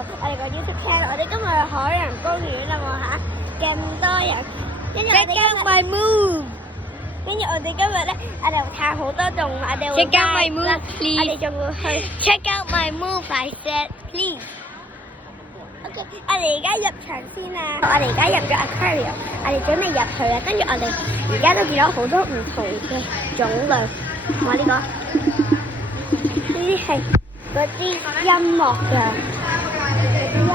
到我哋個 YouTube channel。我哋今日去海洋公園啦喎嚇，咁多人。跟住我哋今日 my move。跟住我哋今日咧，我哋會睇好多動物，我哋會 Check out my move, 我 please. 哋仲會去 check out my move. I said please. OK， 我哋而家入場先啦。我哋而家入咗 aquarium， 我哋準備入去啦。跟住我哋而家都見到好多唔同嘅種類。我呢個呢啲係嗰啲音樂㗎，音樂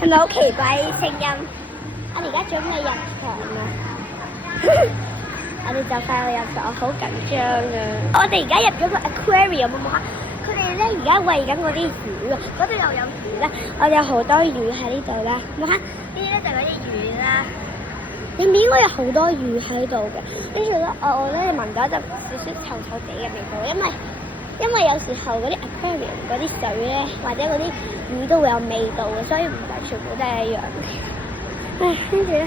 係咪好奇怪啲聲音？我哋而家準備入場啦。我哋就快去入場，我好緊張啊！我哋而家入咗個 aquarium 好唔好啊？佢哋咧而家餵緊嗰啲魚啊，嗰度又有魚啦，我哋有好多魚喺呢度啦。冇嚇，呢啲咧就係嗰啲魚啦。你面應該有好多魚喺度嘅，跟住咧我咧聞到一陣少少臭臭地嘅味道，因為有時候嗰啲 aquarium 嗰啲水咧，或者嗰啲魚都會有味道嘅，所以唔係全部都係一樣嘅。唉，跟住咧，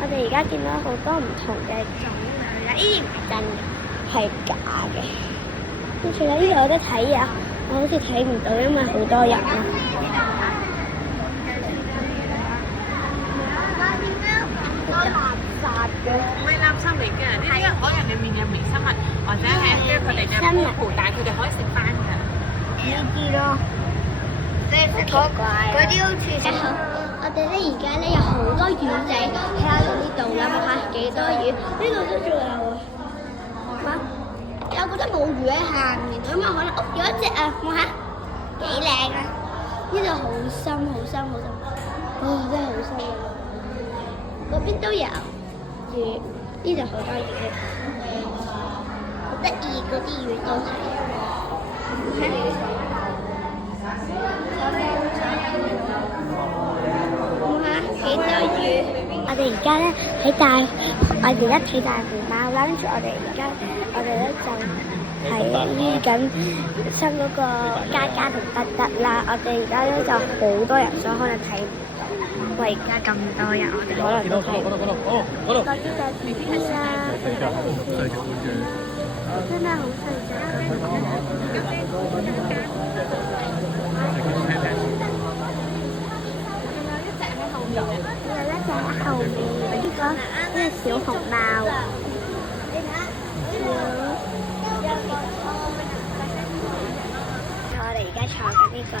我哋而家見到好多唔同嘅種類啦，呢啲唔係真嘅，係假嘅。跟住咧，呢度有得睇啊，我好似睇唔到，因為好多人啊。多垃圾嘅，唔係垃圾嚟嘅，呢啲海洋裡面嘅微生物，或者係即係佢哋嘅孵盤，但係佢哋可以食翻㗎。呢啲咯，即係嗰啲好似。我哋咧而家咧有好多魚仔，睇下到呢度啦，望下幾多魚，呢度都仲有啊。嚇！我覺得冇魚喺下面，因為可能有一隻啊，望下幾靚啊！呢度好深好深好深，哇！真係好深啊！嗰邊都有魚，呢度好多魚，好得意嗰啲魚都係。幾多魚？我哋而家咧睇我哋而家睇大熊貓啦，跟住我哋咧就係緊新嗰個嘉嘉同德德啦。我哋而家咧就好多人，所以可能睇唔到。我而家咁多人，我哋可能都睇唔到。嗰啲就 BB 啦，真係好細隻。有一隻喺後面，呢個係小熊貓。我哋而家坐緊呢個，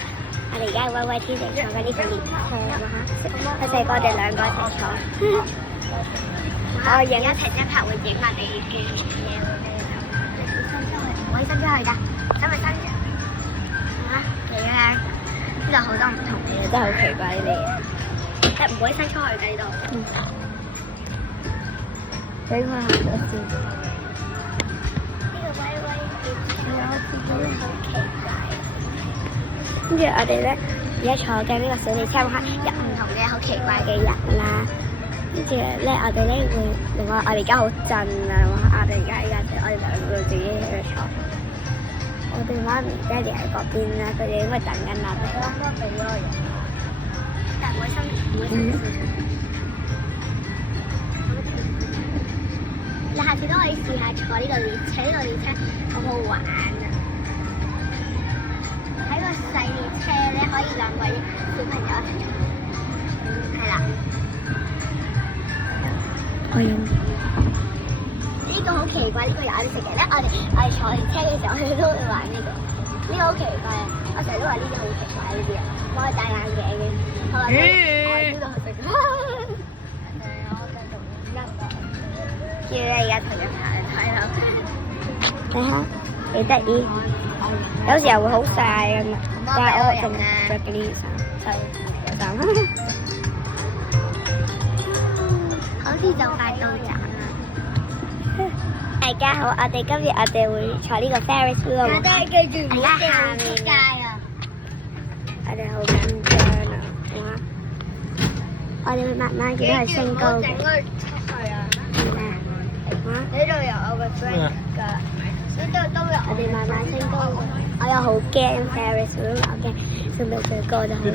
我哋而家係威威天地坐緊呢個列車啊嚇！我哋兩個一齊坐。我影一齊一拍會影我哋嘅嘢。唔可以伸出去㗎，使咪伸出？嚇，幾靚！呢度好多唔同嘅嘢，真係好奇怪呢啲嘢。唔可以伸出去嘅呢度。俾佢行咗先。呢個威威嘅好似真係好奇怪。跟住我哋咧而家坐緊呢個小列車，有唔同嘅好奇怪嘅人啦。跟住咧我哋咧會我哋而家好震啊！我哋而家我哋兩個自己喺度坐。我哋媽咪爹哋喺嗰邊啦，佢哋應該等緊我哋啦。但我想你下次都可以試下坐呢個列車，呢個列車好好玩啊！喺個細列車咧，可以兩位小朋友一齊坐。係啦，我飲。呢個好奇怪，呢個有啲食嘅咧。我哋坐列車嘅時候，佢都會玩呢個。呢個好奇怪啊！我成日都話呢啲好奇怪呢啲啊，我係戴眼鏡嘅。我知道佢食。叫你而家同佢睇下，睇下幾得意。有時候會好曬㗎嘛，但係我仲着嗰啲衫，就咁。好似就快到站啦！大家好，我哋今日會坐呢個 Ferris wheel。我哋記住唔好下面街啊！我哋好緊張啊！我哋會慢慢見到佢升高嘅。呢度有我個 friend 㗎，呢度都有。我哋慢慢升高。我又好驚 Ferris wheel，我驚升到最高就好驚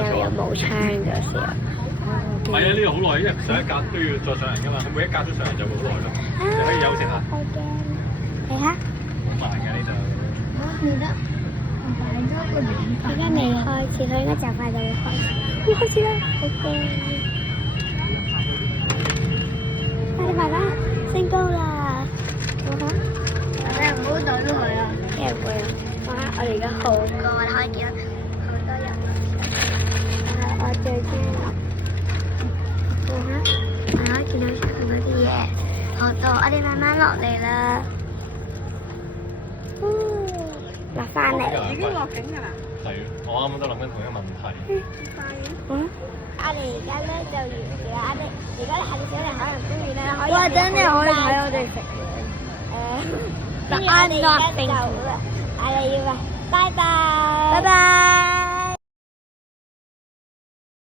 啊！又冇窗嗰時候。係啊，呢度好耐，因為上一格都要再上人㗎嘛，佢每一格都上人就會好耐咯。你可以休息下。好驚！睇下。好慢㗎呢度。唔得。而家未開始，佢應該就快就會開始。要開始啦，好驚！快啦，升高啦！你唔好懟佢啊！咩會啊？哇！我哋而家好高，你可以見到好多人。我最驚我可以見到上面嗰啲嘢，好多，我哋慢慢落嚟啦。落翻嚟。已經落緊㗎啦。係，我啱啱都諗緊同一個問題。我哋而家咧就完事啦。我哋如果你下次想嚟海洋公園咧，可以。哇！真係可以睇我哋食跟住我哋而家走啦，我哋要話拜拜。拜拜。